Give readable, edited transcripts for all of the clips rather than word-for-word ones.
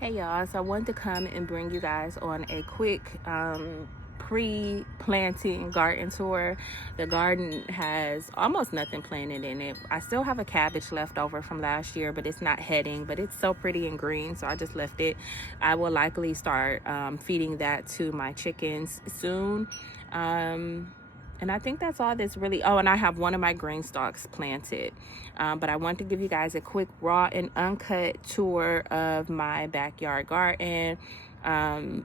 Hey y'all, so I wanted to come and bring you guys on a quick pre-planting garden tour. The garden has almost nothing planted in it. I still have a cabbage left over from last year, but it's not heading, but it's so pretty and green, so I just left it. I will likely start feeding that to my chickens soon. And I think that's all that's really, oh, and I have one of my green stalks planted. But I want to give you guys a quick raw and uncut tour of my backyard garden,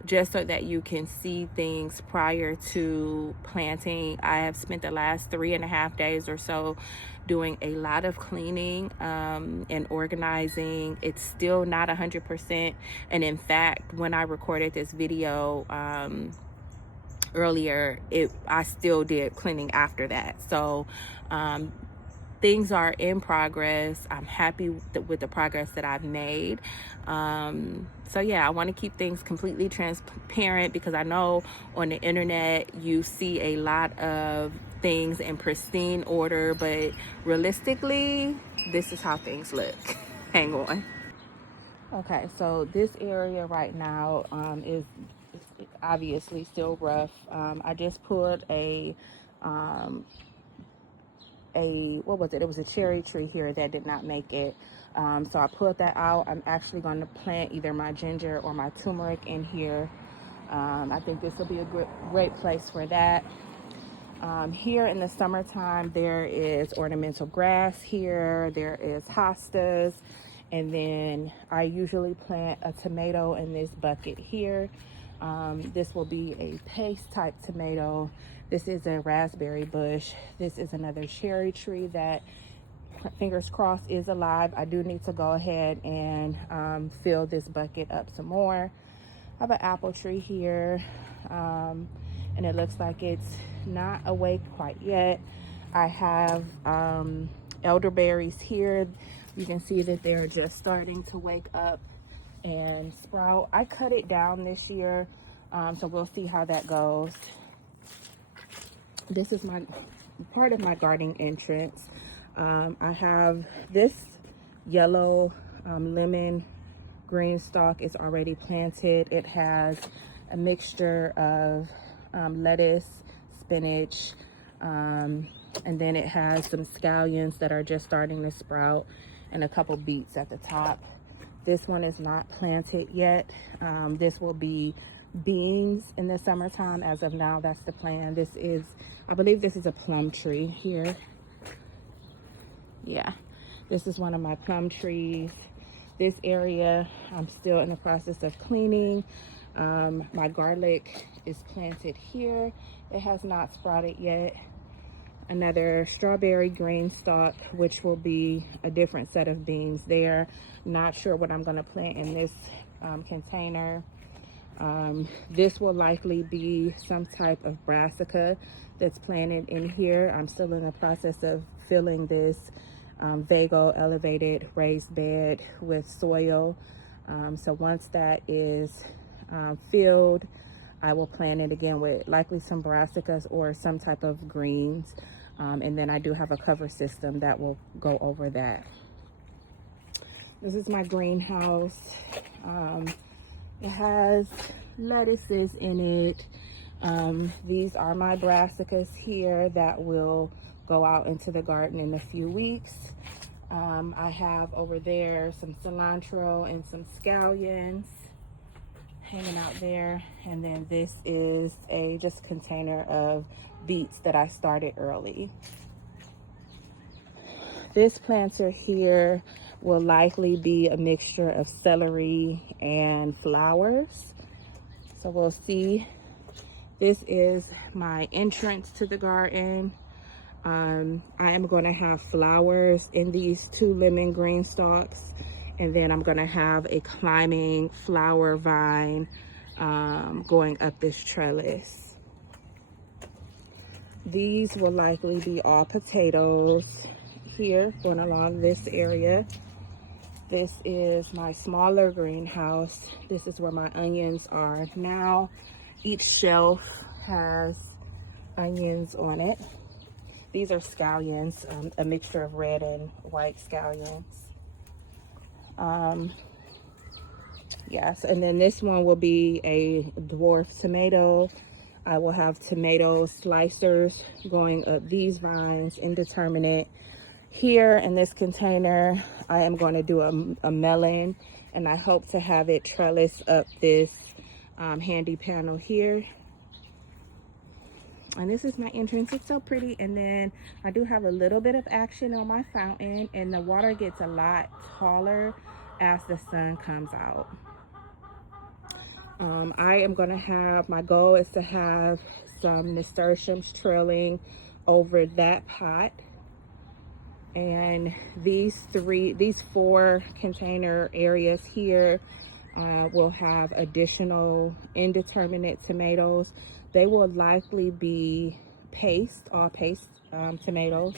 just so that you can see things prior to planting. I have spent the last 3.5 days or so doing a lot of cleaning and organizing. It's still not 100%. And in fact, when I recorded this video, earlier, I still did cleaning after that. So things are in progress. I'm happy with the progress that I've made. So yeah, I want to keep things completely transparent, because I know on the internet you see a lot of things in pristine order, but realistically, this is how things look. Hang on. Okay, so this area right now is obviously still rough. I just pulled what was it? It was a cherry tree here that did not make it. So I pulled that out. I'm actually going to plant either my ginger or my turmeric in here. I think this will be a great place for that. Here in the summertime, there is ornamental grass here. There is hostas. And then I usually plant a tomato in this bucket here. This will be a paste type tomato. This is a raspberry bush. This is another cherry tree that, fingers crossed, is alive. I do need to go ahead and fill this bucket up some more. I have an apple tree here, and it looks like it's not awake quite yet. I have elderberries here. You can see that they're just starting to wake up and sprout. I cut it down this year, so we'll see how that goes. This is my part of my gardening entrance. I have this yellow lemon green stalk is already planted. It has a mixture of lettuce, spinach, and then it has some scallions that are just starting to sprout, and a couple beets at the top. This one is not planted yet. This will be beans in the summertime. As of now, that's the plan. This is, I believe this is a plum tree here. Yeah, this is one of my plum trees. This area, I'm still in the process of cleaning. My garlic is planted here. It has not sprouted yet. Another strawberry green stalk, which will be a different set of beans there. Not sure what I'm going to plant in this container. This will likely be some type of brassica that's planted in here. I'm still in the process of filling this Vago elevated raised bed with soil. So once that is filled, I will plant it again with likely some brassicas or some type of greens. And then I do have a cover system that will go over that. This is my greenhouse. It has lettuces in it. These are my brassicas here that will go out into the garden in a few weeks. I have over there some cilantro and some scallions hanging out there. And then this is a just container of beets that I started early. This planter here will likely be a mixture of celery and flowers. So we'll see. This is my entrance to the garden. I am going to have flowers in these 2 lemon green stalks, and then I'm going to have a climbing flower vine going up this trellis. These will likely be all potatoes here going along this area. This is my smaller greenhouse. This is where my onions are now. Each shelf has onions on it. These are scallions, a mixture of red and white scallions. Yes, and then this one will be a dwarf tomato. I will have tomato slicers going up these vines, indeterminate. Here in this container, I am going to do a melon, and I hope to have it trellis up this handy panel here. And this is my entrance. It's so pretty. And then I do have a little bit of action on my fountain, and the water gets a lot taller as the sun comes out. I am going to have, my goal is to have some nasturtiums trailing over that pot. And these four container areas here will have additional indeterminate tomatoes. They will likely be all paste tomatoes.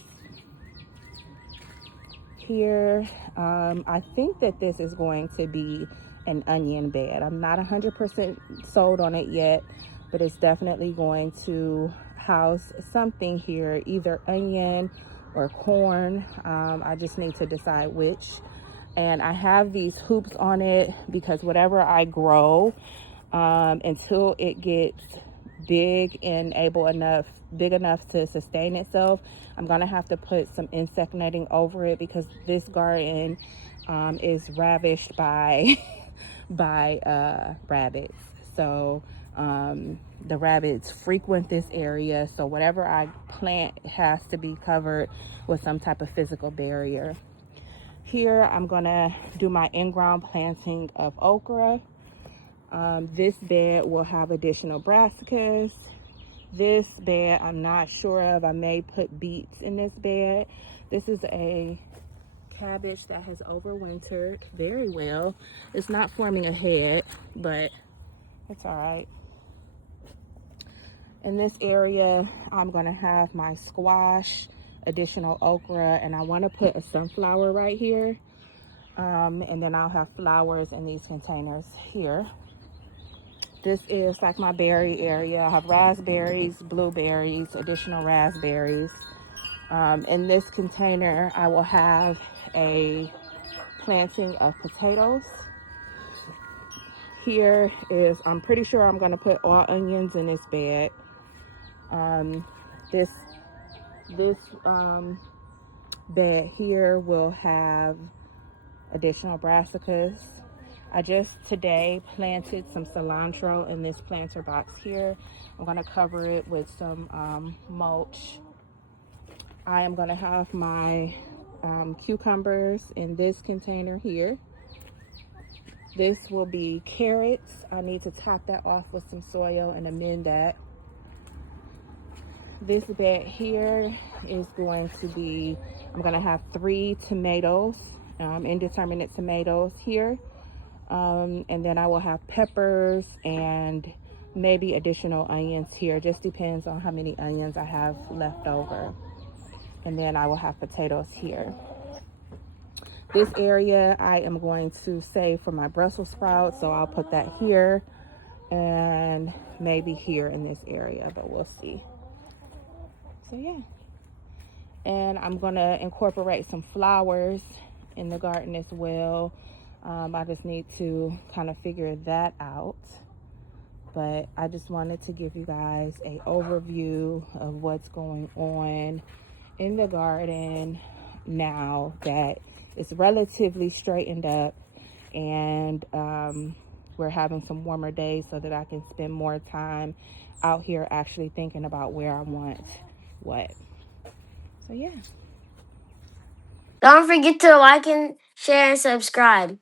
Here, I think that this is going to be an onion bed. I'm not 100% sold on it yet, but it's definitely going to house something here, either onion or corn. I just need to decide which. And I have these hoops on it because whatever I grow, until it gets big and big enough to sustain itself, I'm gonna have to put some insect netting over it because this garden is ravished by rabbits. So the rabbits frequent this area, so whatever I plant has to be covered with some type of physical barrier. Here I'm gonna do my in-ground planting of okra. This bed will have additional brassicas. This bed I'm not sure of. I may put beets in this bed. This is a cabbage that has overwintered very well. It's not forming a head, but it's all right. In this area, I'm gonna have my squash, additional okra, and I wanna put a sunflower right here. And then I'll have flowers in these containers here. This is like my berry area. I have raspberries, blueberries, additional raspberries. In this container, I will have a planting of potatoes. Here is, I'm pretty sure I'm gonna put all onions in this bed. This bed here will have additional brassicas. I just today planted some cilantro in this planter box here. I'm gonna cover it with some mulch. I am gonna have my cucumbers in this container here. This will be carrots. I need to top that off with some soil and amend that. This bed here is going to be, I'm gonna have 3 tomatoes, indeterminate tomatoes here. And then I will have peppers and maybe additional onions here. Just depends on how many onions I have left over. And then I will have potatoes here. This area I am going to save for my Brussels sprouts, so I'll put that here and maybe here in this area, but we'll see. So yeah. And I'm gonna incorporate some flowers in the garden as well. I just need to kind of figure that out. But I just wanted to give you guys an overview of what's going on in the garden now that it's relatively straightened up, and we're having some warmer days so that I can spend more time out here actually thinking about where I want what. So yeah. Don't forget to like and share and subscribe.